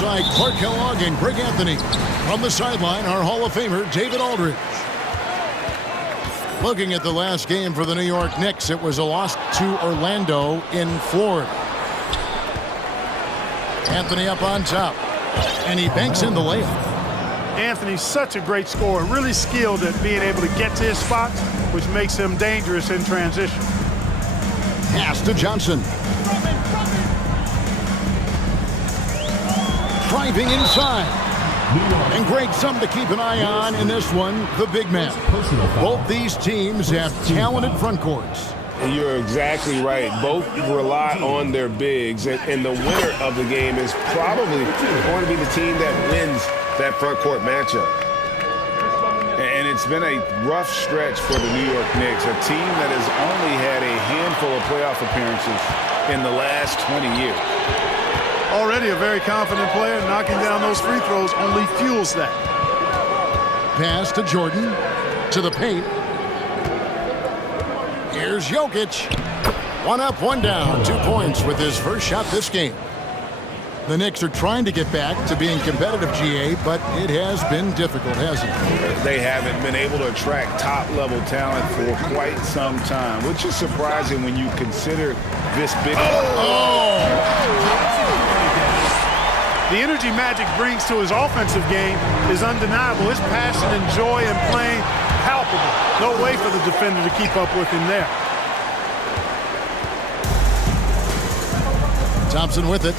alongside Clark Kellogg and Greg Anthony. From the sideline, our Hall of Famer, David Aldridge. Looking at the last game for the New York Knicks, it was a loss to Orlando in Florida. Anthony up on top, and he banks in the layup. Anthony's such a great scorer, really skilled at being able to get to his spots, which makes him dangerous in transition. Pass to Johnson. Driving inside. And Greg, something to keep an eye on in this one, the big man. Both these teams have talented front courts. You're exactly right. Both rely on their bigs, and the winner of the game is probably going to be the team that wins that front court matchup. And it's been a rough stretch for the New York Knicks, a team that has only had a handful of playoff appearances in the last 20 years. Already a very confident player. Knocking down those free throws only fuels that. Pass to Jordan, to the paint. Here's Jokic. One up, one down. 2 points with his first shot this game. The Knicks are trying to get back to being competitive, GA, but it has been difficult, hasn't it? They haven't been able to attract top-level talent for quite some time, which is surprising when you consider this big... The energy Magic brings to his offensive game is undeniable. His passion and joy in playing, palpable. No way for the defender to keep up with him there. Thompson with it.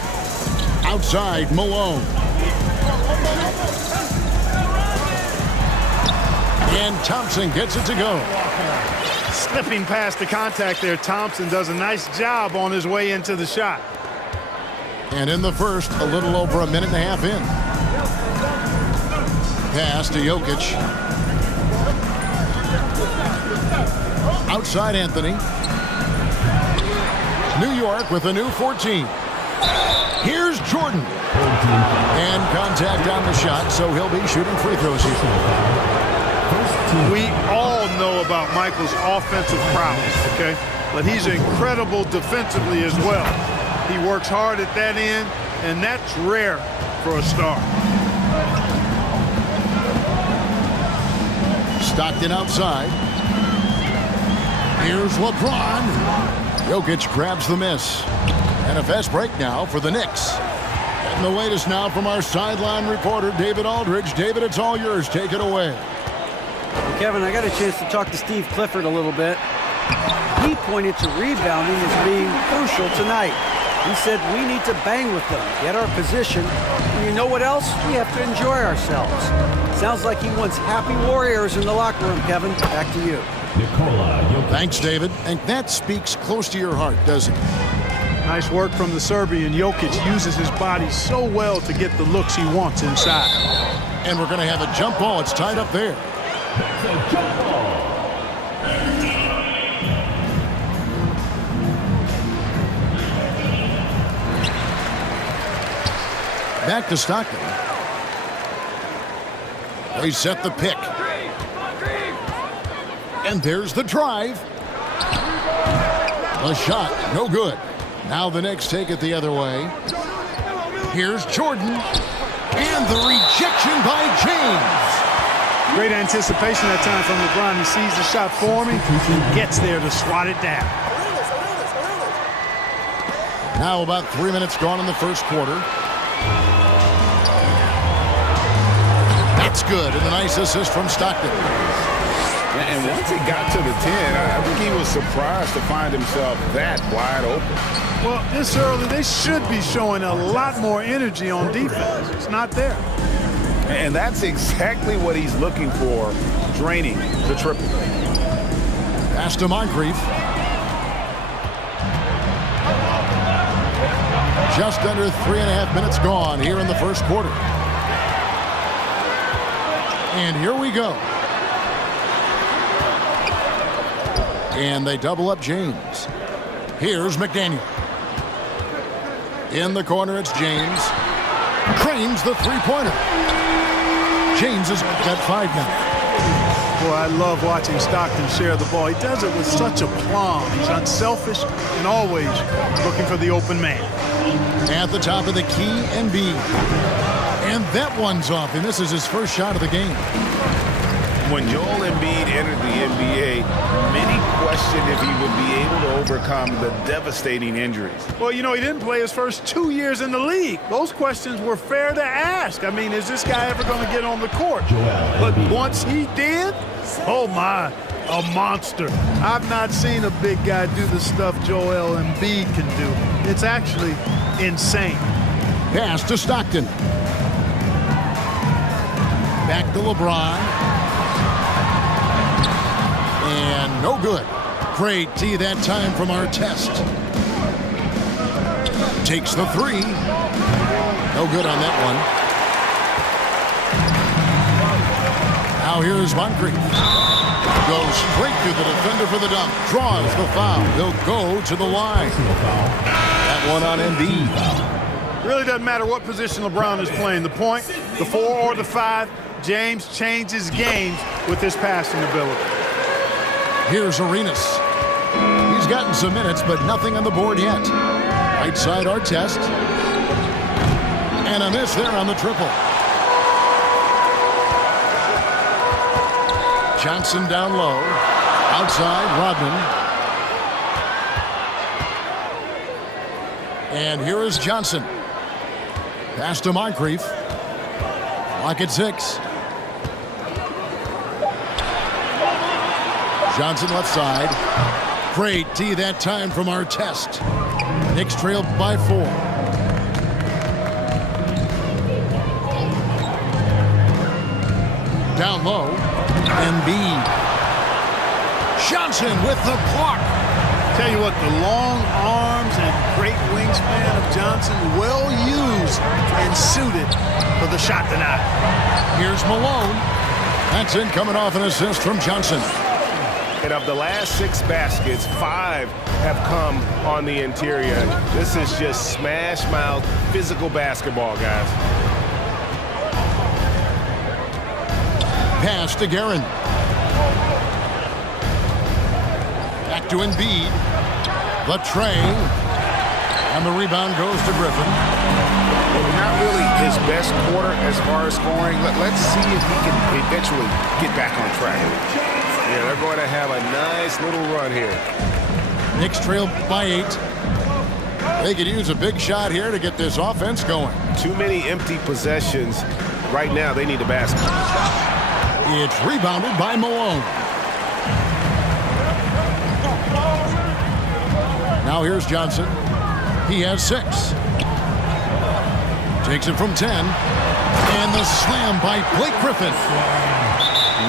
Outside, Malone. And Thompson gets it to go. Slipping past the contact there, Thompson does a nice job on his way into the shot. And in the first, a little over a minute and a half in. Pass to Jokic. Outside Anthony. New York with a new 14. Here's Jordan. And contact on the shot, so he'll be shooting free throws here. We all know about Michael's offensive prowess, okay? But he's incredible defensively as well. He works hard at that end, and that's rare for a star. Stockton outside. Here's LeBron. Jokic grabs the miss. And a fast break now for the Knicks. And the latest now from our sideline reporter, David Aldridge. David, it's all yours. Take it away. Kevin, I got a chance to talk to Steve Clifford a little bit. He pointed to rebounding as being crucial tonight. He said we need to bang with them, get our position, and you know what else? We have to enjoy ourselves. Sounds like he wants happy warriors in the locker room, Kevin. Back to you. Thanks, David. And that speaks close to your heart, doesn't it? Nice work from the Serbian. Jokic uses his body so well to get the looks he wants inside. And we're going to have a jump ball. It's tied up there. Jump ball. Back to Stockton. They set the pick. And there's the drive. The shot, no good. Now the Knicks take it the other way. Here's Jordan. And the rejection by James. Great anticipation that time from LeBron. He sees the shot forming and gets there to swat it down. Now about 3 minutes gone in the first quarter. That's good, and a nice assist from Stockton. And once he got to the 10, I think he was surprised to find himself that wide open. Well, this early, they should be showing a lot more energy on defense. It's not there. And that's exactly what he's looking for, draining the triple. Pass to Moncrief. Just under 3.5 minutes gone here in the first quarter. And here we go. And they double up James. Here's McDaniel. In the corner, it's James. Cranes the three-pointer. James is at 5 now. Boy, I love watching Stockton share the ball. He does it with such aplomb. He's unselfish and always looking for the open man. At the top of the key, Embiid. And that one's off, and this is his first shot of the game. When Joel Embiid entered the NBA, many questioned if he would be able to overcome the devastating injuries. Well, you know, he didn't play his first 2 years in the league. Those questions were fair to ask. I mean, is this guy ever going to get on the court? But once he did, oh my, a monster. I've not seen a big guy do the stuff Joel Embiid can do. It's actually insane. Pass to Stockton. Back to LeBron. And no good. Great D that time from Artest. Takes the three. No good on that one. Now here's Moncrief. Goes straight through the defender for the dunk. Draws the foul. He'll go to the line. That one on Embiid. Really doesn't matter what position LeBron is playing. The point, the 4 or the 5, James changes games with his passing ability. Here's Arenas. He's gotten some minutes, but nothing on the board yet. Right side, Artest. And a miss there on the triple. Johnson down low. Outside, Rodman. And here is Johnson. Pass to Moncrief. Clock at 6. Johnson left side. Great D that time from Artest. Knicks trail by 4. Down low. Embiid. Johnson with the block. Tell you what, the long arms and great wingspan of Johnson, well used and suited for the shot tonight. Here's Malone. That's in, coming off an assist from Johnson. And of the last 6 baskets, 5 have come on the interior. This is just smash mouth physical basketball, guys. Pass to Guerin. Back to Embiid. The tray. And the rebound goes to Griffin. Not really his best quarter as far as scoring. Let's see if he can eventually get back on track. Yeah, they're going to have a nice little run here. Knicks trail by 8. They could use a big shot here to get this offense going. Too many empty possessions. Right now, they need a basket. It's rebounded by Malone. Now here's Johnson. He has 6. Takes it from 10. And the slam by Blake Griffin.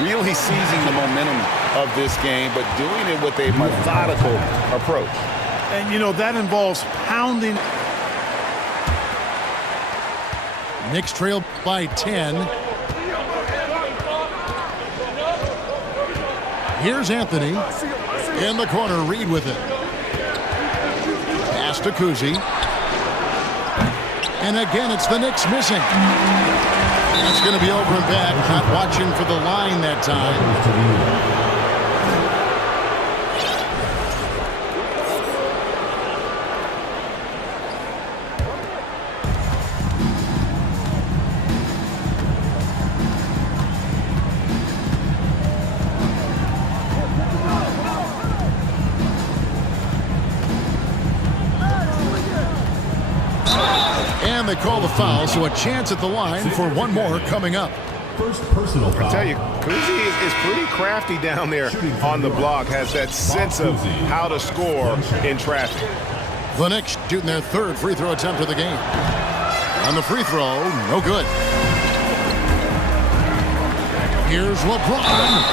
Really seizing the momentum of this game, but doing it with a methodical approach. And, you know, that involves pounding. Knicks trail by 10. Here's Anthony. In the corner, Reed with it. Pass to Kuzi. And again, it's the Knicks missing. It's going to be over and back. Not watching for the line that time. And they call the foul, so a chance at the line for one more coming up. First personal foul. I tell you, Kuzi is pretty crafty down there on the block. Has that sense of how to score in traffic. The Knicks shooting their 3rd free throw attempt of the game. On the free throw, no good. Here's LeBron.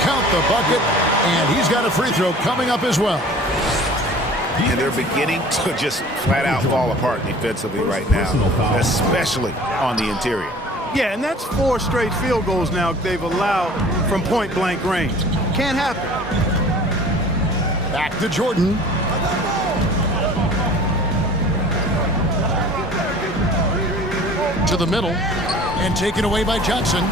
Count the bucket, and he's got a free throw coming up as well. And they're beginning to just flat out fall apart defensively right now, especially on the interior. Yeah, and that's 4 straight field goals now they've allowed from point-blank range. Can't happen. Back to Jordan. To the middle, and taken away by Johnson.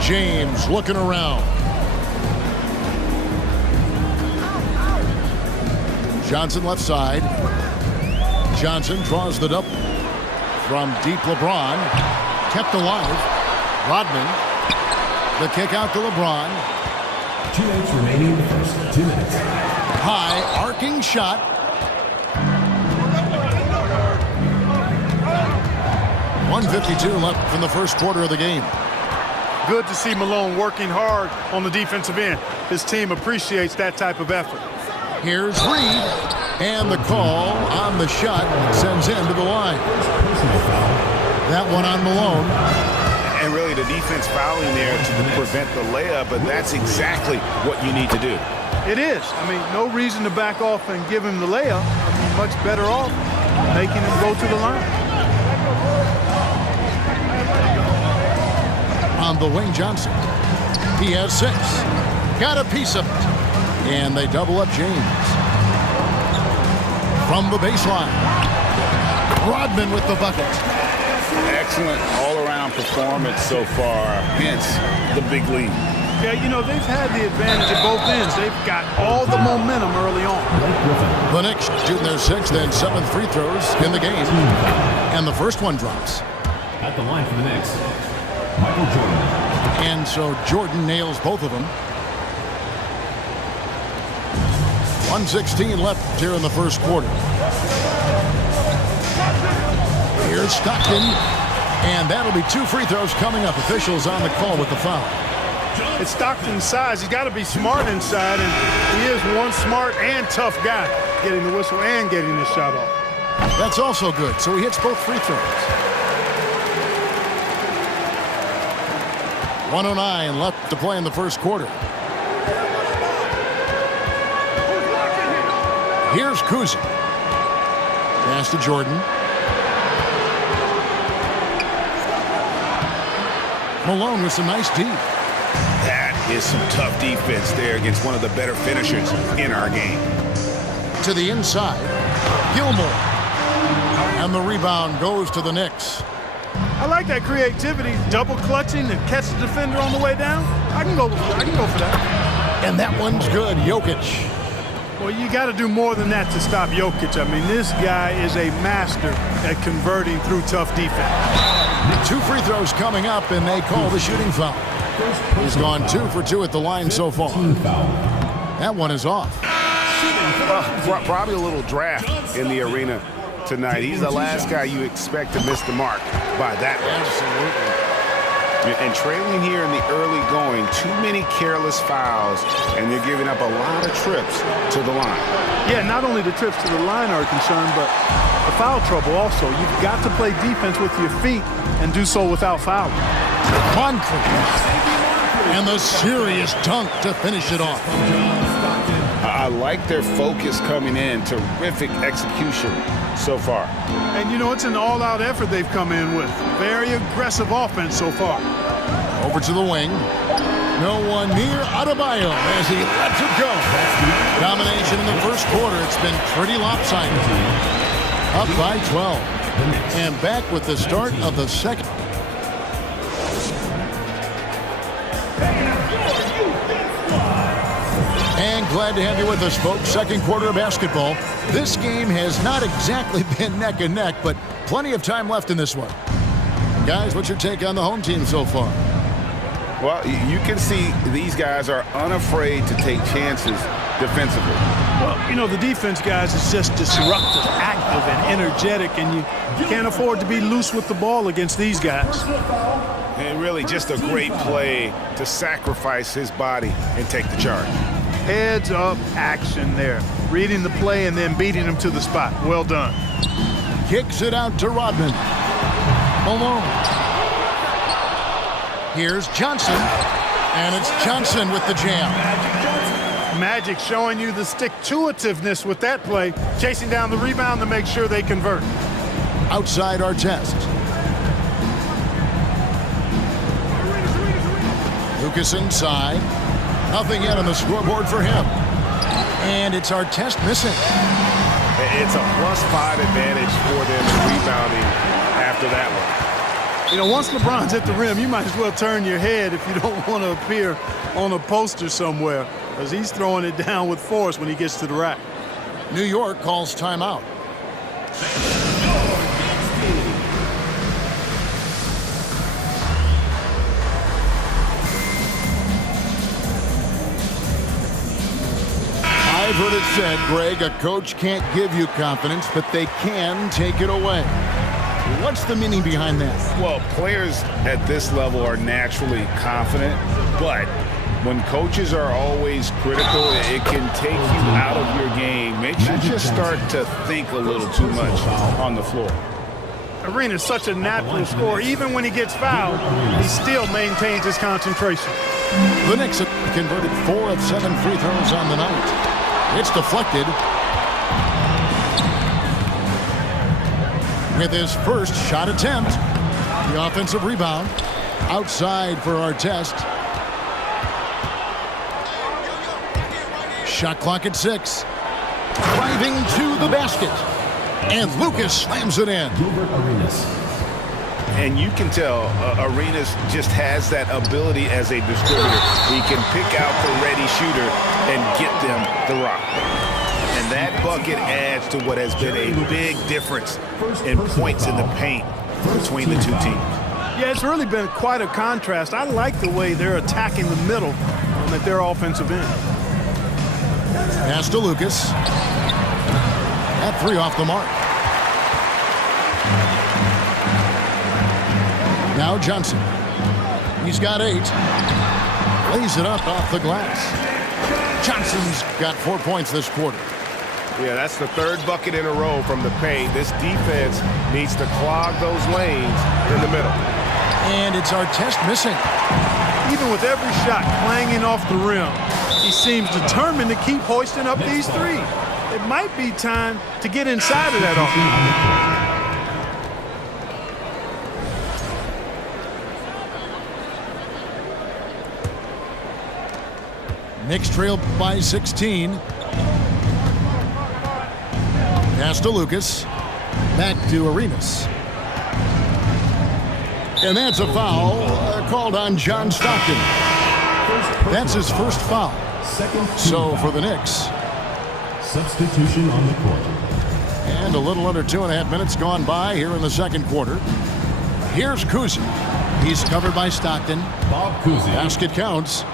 James looking around. Johnson left side. Johnson draws the double. From deep, LeBron. Kept alive. Rodman. The kick out to LeBron. 2 minutes remaining in the first 2 minutes. High, arcing shot. .152 left from the first quarter of the game. Good to see Malone working hard on the defensive end. His team appreciates that type of effort. Here's Reed. And the call on the shot sends him to the line. That one on Malone. And really the defense fouling there to prevent the layup, but that's exactly what you need to do. It is. I mean, no reason to back off and give him the layup. I mean, much better off making him go to the line. On the wing, Johnson. He has 6. Got a piece of it. And they double up James. From the baseline. Rodman with the bucket. Excellent all-around performance so far, hence the big lead. Yeah, you know, they've had the advantage at both ends. They've got all the momentum early on. The Knicks shooting their 6th and 7th free throws in the game. And the first one drops. At the line for the Knicks, Michael Jordan. And so Jordan nails both of them. 1:16 left here in the first quarter. Here's Stockton. And that'll be 2 free throws coming up. Officials on the call with the foul. It's Stockton's size. He's got to be smart inside, and he is one smart and tough guy, getting the whistle and getting the shot off. That's also good. So he hits both free throws. 1:09 left to play in the first quarter. Here's Kuzi. Pass to Jordan. Malone with some nice D. That is some tough defense there against one of the better finishers in our game. To the inside. Gilmore. And the rebound goes to the Knicks. I like that creativity, double clutching and catch the defender on the way down. I can go for that. And that one's good. Jokic. Well, you got to do more than that to stop Jokic. I mean, this guy is a master at converting through tough defense. 2 free throws coming up, and they call the shooting foul. He's gone 2 for 2 at the line so far. That one is off. Probably a little draft in the arena tonight. He's the last guy you expect to miss the mark by that much. Absolutely. And trailing here in the early going, too many careless fouls, and they're giving up a lot of trips to the line. Yeah, not only the trips to the line are concerned, but the foul trouble also. You've got to play defense with your feet and do so without fouling. And the serious dunk to finish it off. I like their focus coming in. Terrific execution so far. And, you know, it's an all-out effort they've come in with. Very aggressive offense so far. Over to the wing. No one near Adebayo as he lets it go. Domination in the first quarter. It's been pretty lopsided. Up by 12. And back with the start of the second. And glad to have you with us, folks. Second quarter of basketball. This game has not exactly been neck and neck, but plenty of time left in this one. Guys, what's your take on the home team so far? Well, you can see these guys are unafraid to take chances defensively. Well, you know, the defense, guys, is just disruptive, active, and energetic, and you can't afford to be loose with the ball against these guys. And really just a great play to sacrifice his body and take the charge. Heads-up action there. Reading the play and then beating him to the spot. Well done. Kicks it out to Rodman. Malone. Here's Johnson. And it's Johnson with the jam. Magic showing you the stick-to-itiveness with that play. Chasing down the rebound to make sure they convert. Outside Artest. Lucas inside. Nothing yet on the scoreboard for him. And it's Artest missing. It's a +5 advantage for them rebounding after that one. You know, once LeBron's at the rim, you might as well turn your head if you don't want to appear on a poster somewhere, because he's throwing it down with force when he gets to the rack. New York calls timeout. heard it said, Greg, a coach can't give you confidence, but they can take it away. What's the meaning behind that? Well, players at this level are naturally confident, but when coaches are always critical, it can take you out of your game. Makes you just start to think a little too much on the floor. Arena's such a natural scorer. Even when he gets fouled, he still maintains his concentration. The Knicks have converted 4 of 7 free throws on the night. It's deflected. With his first shot attempt, the offensive rebound outside for Artest. Shot clock at 6. Driving to the basket. And Lucas slams it in. And you can tell Arenas just has that ability as a distributor. He can pick out the ready shooter and get them the rock. And that bucket adds to what has been a big difference in points in the paint between the two teams. Yeah, it's really been quite a contrast. I like the way they're attacking the middle at their offensive end. Pass to Lucas. At 3 off the mark. Now Johnson. He's got 8. Lays it up off the glass. Johnson's got 4 points this quarter. Yeah, that's the 3rd bucket in a row from the paint. This defense needs to clog those lanes in the middle. And it's Artest missing. Even with every shot clanging off the rim, he seems determined to keep hoisting up these threes. It might be time to get inside of that offense. Knicks trail by 16. Pass to Lucas. Back to Arenas. And that's a foul called on John Stockton. That's his first foul. So for the Knicks. Substitution on the court. And a little under 2.5 minutes gone by here in the second quarter. Here's Kuzi. He's covered by Stockton. Bob Cousy. Basket counts.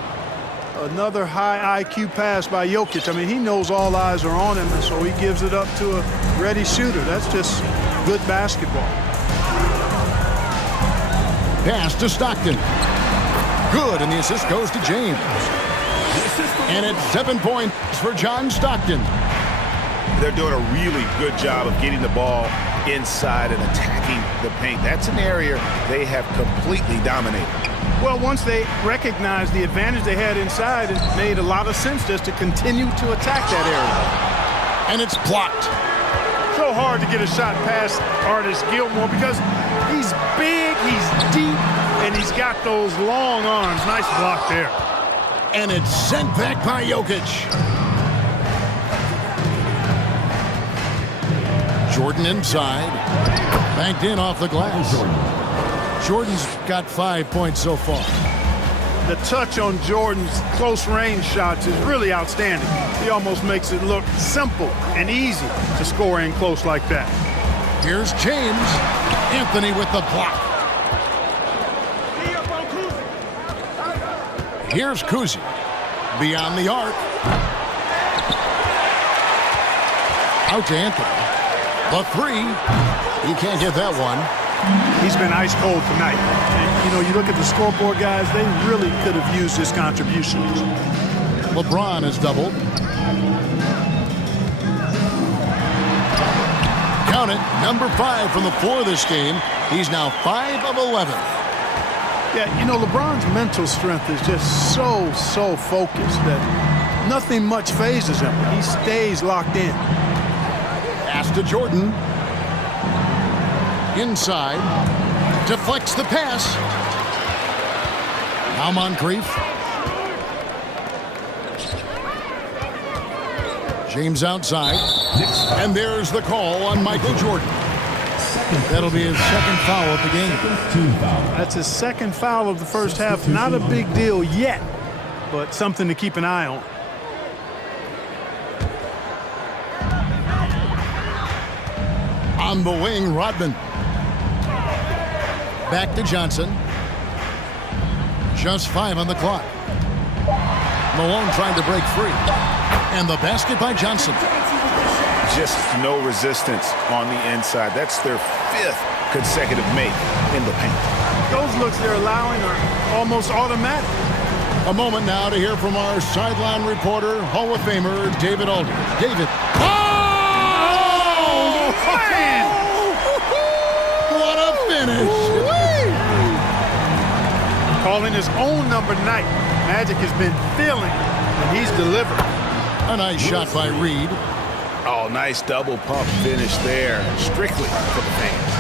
Another high IQ pass by Jokic. I mean, he knows all eyes are on him, and so he gives it up to a ready shooter. That's just good basketball. Pass to Stockton. Good, and the assist goes to James. And it's 7 points for John Stockton. They're doing a really good job of getting the ball inside and attacking the paint. That's an area they have completely dominated. Well, once they recognized the advantage they had inside, it made a lot of sense just to continue to attack that area. And it's blocked. So hard to get a shot past Artis Gilmore because he's big, he's deep, and he's got those long arms. Nice block there. And it's sent back by Jokic. Jordan inside. Banked in off the glass. Jordan's got 5 points so far. The touch on Jordan's close-range shots is really outstanding. He almost makes it look simple and easy to score in close like that. Here's James. Anthony with the block. Here's Kuzi. Beyond the arc. Out to Anthony. The 3. He can't get that one. He's been ice cold tonight. And, you know, you look at the scoreboard, guys, they really could have used his contributions. LeBron has doubled. Count it, number 5 from the floor this game. He's now 5 of 11. Yeah, you know, LeBron's mental strength is just so focused that nothing much phases him. He stays locked in. Pass to Jordan. Inside. Deflects the pass. Now Moncrief. James outside. And there's the call on Michael Jordan. That'll be his second foul of the game. That's his second foul of the first half. Not a big deal yet, but something to keep an eye on. On the wing, Rodman. Back to Johnson. Just 5 on the clock. Malone trying to break free. And the basket by Johnson. Just no resistance on the inside. That's their 5th consecutive make in the paint. Those looks they're allowing are almost automatic. A moment now to hear from our sideline reporter, Hall of Famer David Aldridge. David. Oh, man! What a finish. Calling his own number night. Magic has been feeling, and he's delivered. A nice shot by Reed. Oh, nice double pump finish there. Strictly for the fans.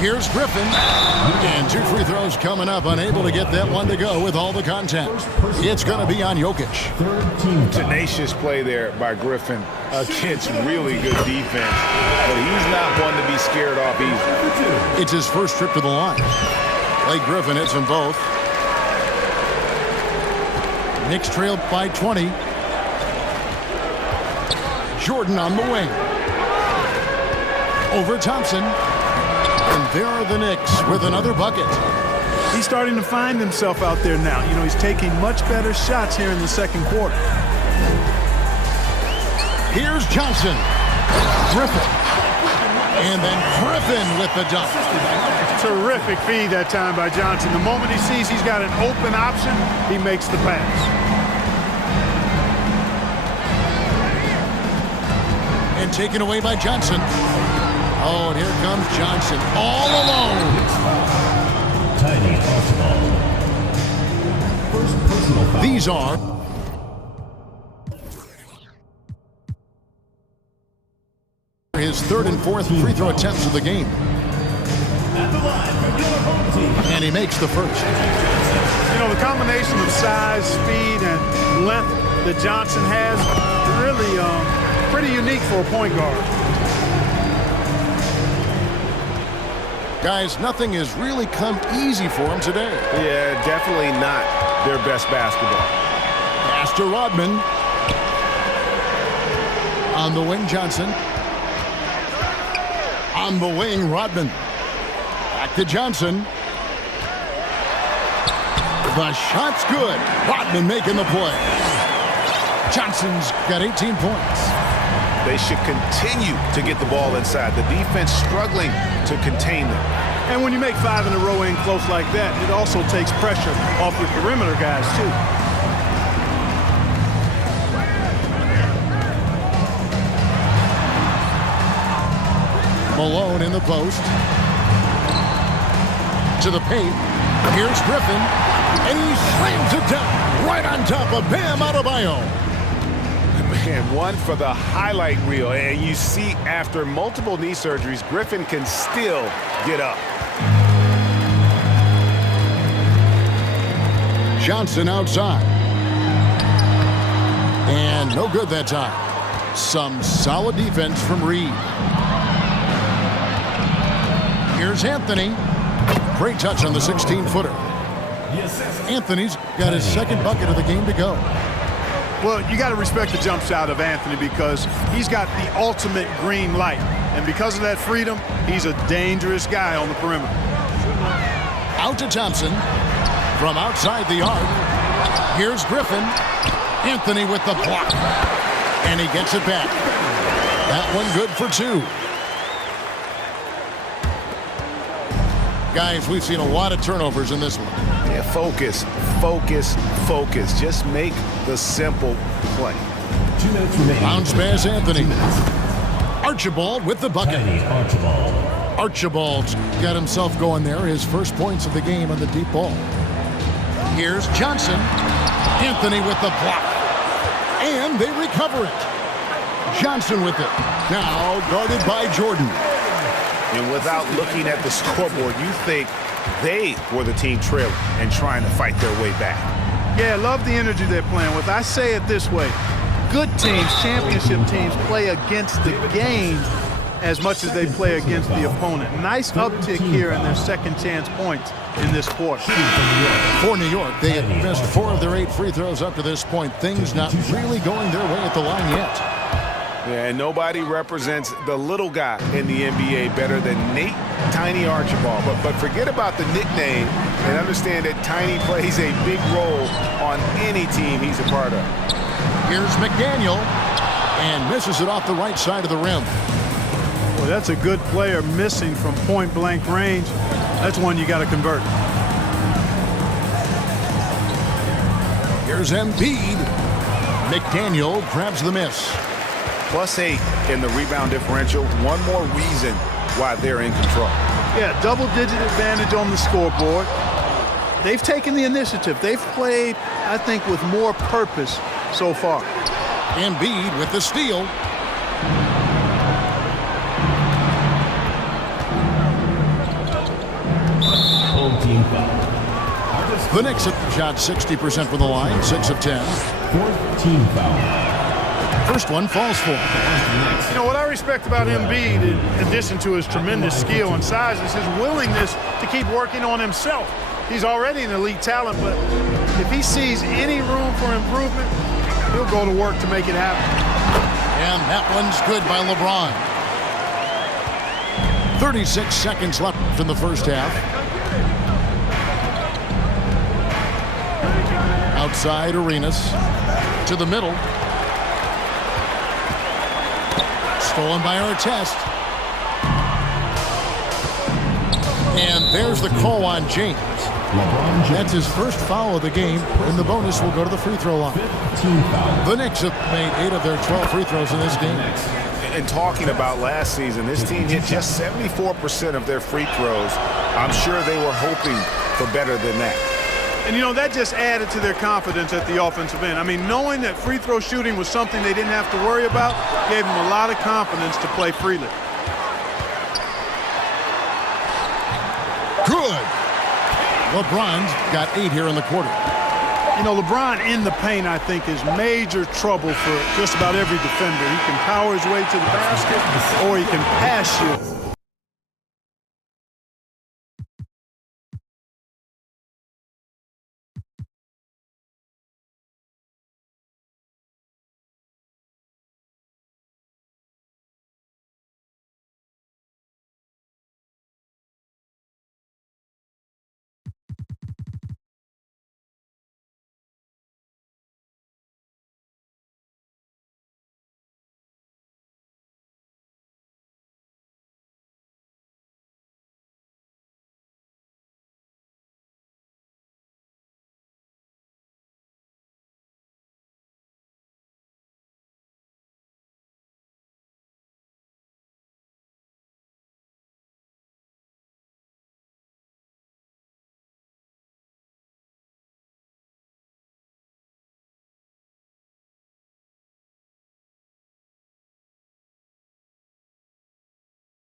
Here's Griffin. And 2 free throws coming up. Unable to get that one to go with all the contact. It's going to be on Jokic. Tenacious play there by Griffin against really good defense. But he's not one to be scared off either. It's his first trip to the line. Blake Griffin hits them both. Knicks trail by 20. Jordan on the wing. Over Thompson. And there are the Knicks with another bucket. He's starting to find himself out there now. You know, he's taking much better shots here in the second quarter. Here's Johnson. Griffin. And then Griffin with the dunk. Terrific feed that time by Johnson. The moment he sees he's got an open option, he makes the pass. And taken away by Johnson. Oh, and here comes Johnson all alone. Tiny Archibald. First personal foul. These are his 3rd and 4th free throw attempts of the game. At the line from your home team. And he makes the first. You know, the combination of size, speed, and length that Johnson has really pretty unique for a point guard. Guys, nothing has really come easy for him today. Yeah, definitely not their best basketball. Pass to Rodman. On the wing, Johnson. On the wing, Rodman. Back to Johnson. The shot's good. Rodman making the play. Johnson's got 18 points. They should continue to get the ball inside. The defense struggling to contain them. And when you make 5 in a row in close like that, it also takes pressure off your perimeter guys, too. Malone in the post. To the paint. Here's Griffin. And he slams it down right on top of Bam Adebayo. Man, one for the highlight reel. And you see after multiple knee surgeries, Griffin can still get up. Johnson outside. And no good that time. Some solid defense from Reed. Here's Anthony. Great touch on the 16-footer. Anthony's got his 2nd bucket of the game to go. Well, you got to respect the jump shot of Anthony because he's got the ultimate green light. And because of that freedom, he's a dangerous guy on the perimeter. Out to Thompson. From outside the arc. Here's Griffin. Anthony with the block. And he gets it back. That one good for 2. Guys, we've seen a lot of turnovers in this one. Yeah, focus, focus, focus. Just make the simple play. 2 minutes remaining. Bounce pass, Anthony. Archibald with the bucket. Tiny Archibald. Archibald's got himself going there. His first points of the game on the deep ball. Here's Johnson. Anthony with the block. And they recover it. Johnson with it. Now guarded by Jordan. And without looking at the scoreboard, you think they were the team trailing and trying to fight their way back. Yeah, I love the energy they're playing with. I say it this way. Good teams, championship teams, play against the game as much as they play against the opponent. Nice uptick here in their second chance points in this quarter. For New York, they have missed 4 of their 8 free throws up to this point. Things not really going their way at the line yet. Yeah, and nobody represents the little guy in the NBA better than Nate Tiny Archibald. But forget about the nickname and understand that Tiny plays a big role on any team he's a part of. Here's McDaniel, and misses it off the right side of the rim. Well, that's a good player missing from point-blank range. That's one you got to convert. Here's Embiid. McDaniel grabs the miss. +8 in the rebound differential. One more reason why they're in control. Yeah, double-digit advantage on the scoreboard. They've taken the initiative. They've played, I think, with more purpose so far. Embiid with the steal. Home team foul. The Knicks have shot 60% from the line, 6 of 10. Fourth team foul. First one falls for him. You know, what I respect about Embiid, in addition to his tremendous skill and size, is his willingness to keep working on himself. He's already an elite talent, but if he sees any room for improvement, he'll go to work to make it happen. And that one's good by LeBron. 36 seconds left in the first half. Outside Arenas to the middle. Stolen by Artest. And there's the call on James. That's his first foul of the game, and the bonus will go to the free throw line. The Knicks have made 8 of their 12 free throws in this game. And talking about last season, this team hit just 74% of their free throws. I'm sure they were hoping for better than that. And, you know, that just added to their confidence at the offensive end. I mean, knowing that free throw shooting was something they didn't have to worry about gave them a lot of confidence to play freely. Good. LeBron's got 8 here in the quarter. You know, LeBron in the paint, I think, is major trouble for just about every defender. He can power his way to the basket, or he can pass you